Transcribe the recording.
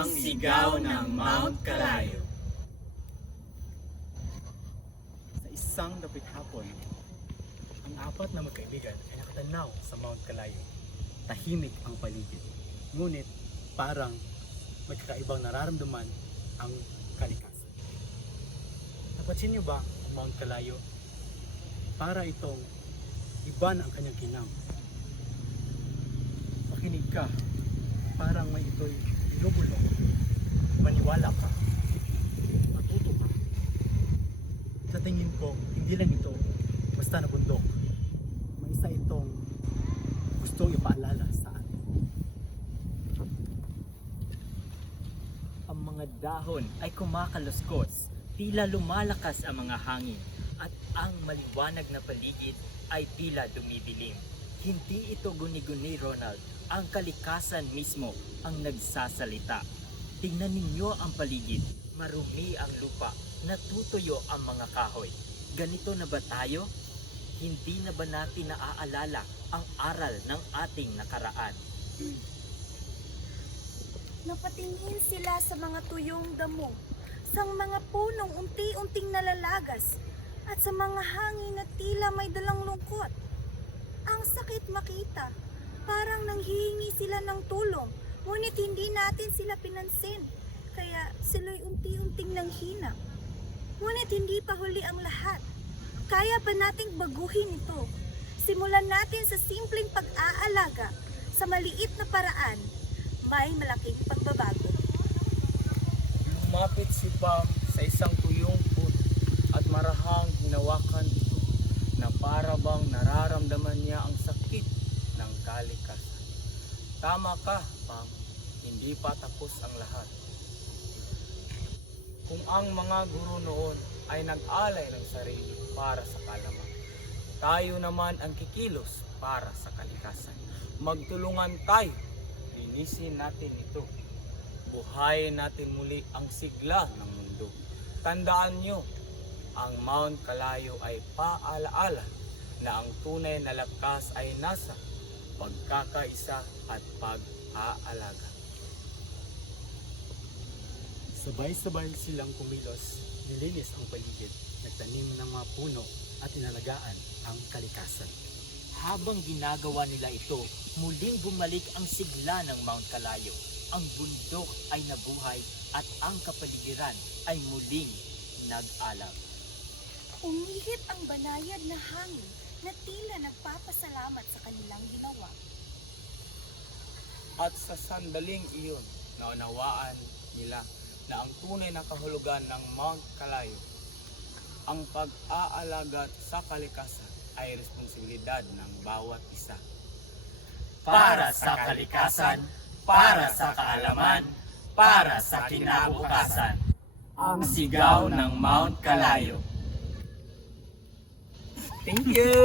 ang sigaw ng Mount Kalayo. Sa isang dapit hapon, ang apat na magkaibigan ay nakatanaw sa Mount Kalayo. Tahimik ang paligid, ngunit parang magkakaibang nararamdaman ang kalikasan. Napansin niyo ba ang Mount Kalayo? Para itong iba na ang kanyang kinang. Makinig ka, parang may ito'y binubulong. Maniwala ka, matuto ka. Sa tingin ko, hindi lang ito basta na bundok. May isa itong gustong ipaalala sa atin. Ang mga dahon ay kumakaluskos, tila lumalakas ang mga hangin, at ang maliwanag na paligid ay tila dumidilim. Hindi ito guni-guni, Ronald. Ang kalikasan mismo ang nagsasalita. Tingnan ninyo ang paligid. Marumi ang lupa. Natutuyo ang mga kahoy. Ganito na ba tayo? Hindi na ba natin naaalala ang aral ng ating nakaraan? Napatingin sila sa mga tuyong damo, sa mga punong unti-unting nalalagas, at sa mga hangin na tila may dalang lungkot. Ang sakit makita, parang nanghihingi sila ng tulong, ngunit hindi natin sila pinansin, kaya sila'y unti-unting nanghina. Ngunit hindi pa huli ang lahat. Kaya pa nating baguhin ito. Simulan natin sa simpleng pag-aalaga, sa maliit na paraan, may malaking pagbabago. Lumapit si Pam sa isang tuyong puno at marahang hinawakan ito na para bang nararamdaman niya ang sakit ng kalikasan. Tama ka, Pam. Hindi pa tapos ang lahat. Kung ang mga guro noon ay nag-alay ng sarili para sa kalaman, tayo naman ang kikilos para sa kalikasan. Magtulungan tayo. Linisin natin ito. Buhayin natin muli ang sigla ng mundo. Tandaan nyo, ang Mount Kalayo ay paalaala na ang tunay na lakas ay nasa pagkakaisa at pag-aalaga. Sabay-sabay silang kumilos, nilinis ang paligid, nagtanim ng mga puno at inalagaan ang kalikasan. Habang ginagawa nila ito, muling bumalik ang sigla ng Mount Kalayo. Ang bundok ay nabuhay at ang kapaligiran ay muling nag-alab. Umihip ang banayad na hangin na tila nagpapasalamat sa kanilang ginawa. At sa sandaling iyon, naunawaan nila na ang tunay na kahulugan ng Mount Kalayo, ang pag-aalaga sa kalikasan, ay responsibilidad ng bawat isa. Para sa kalikasan, para sa kaalaman, para sa kinabukasan. Ang sigaw ng Mount Kalayo. Thank you!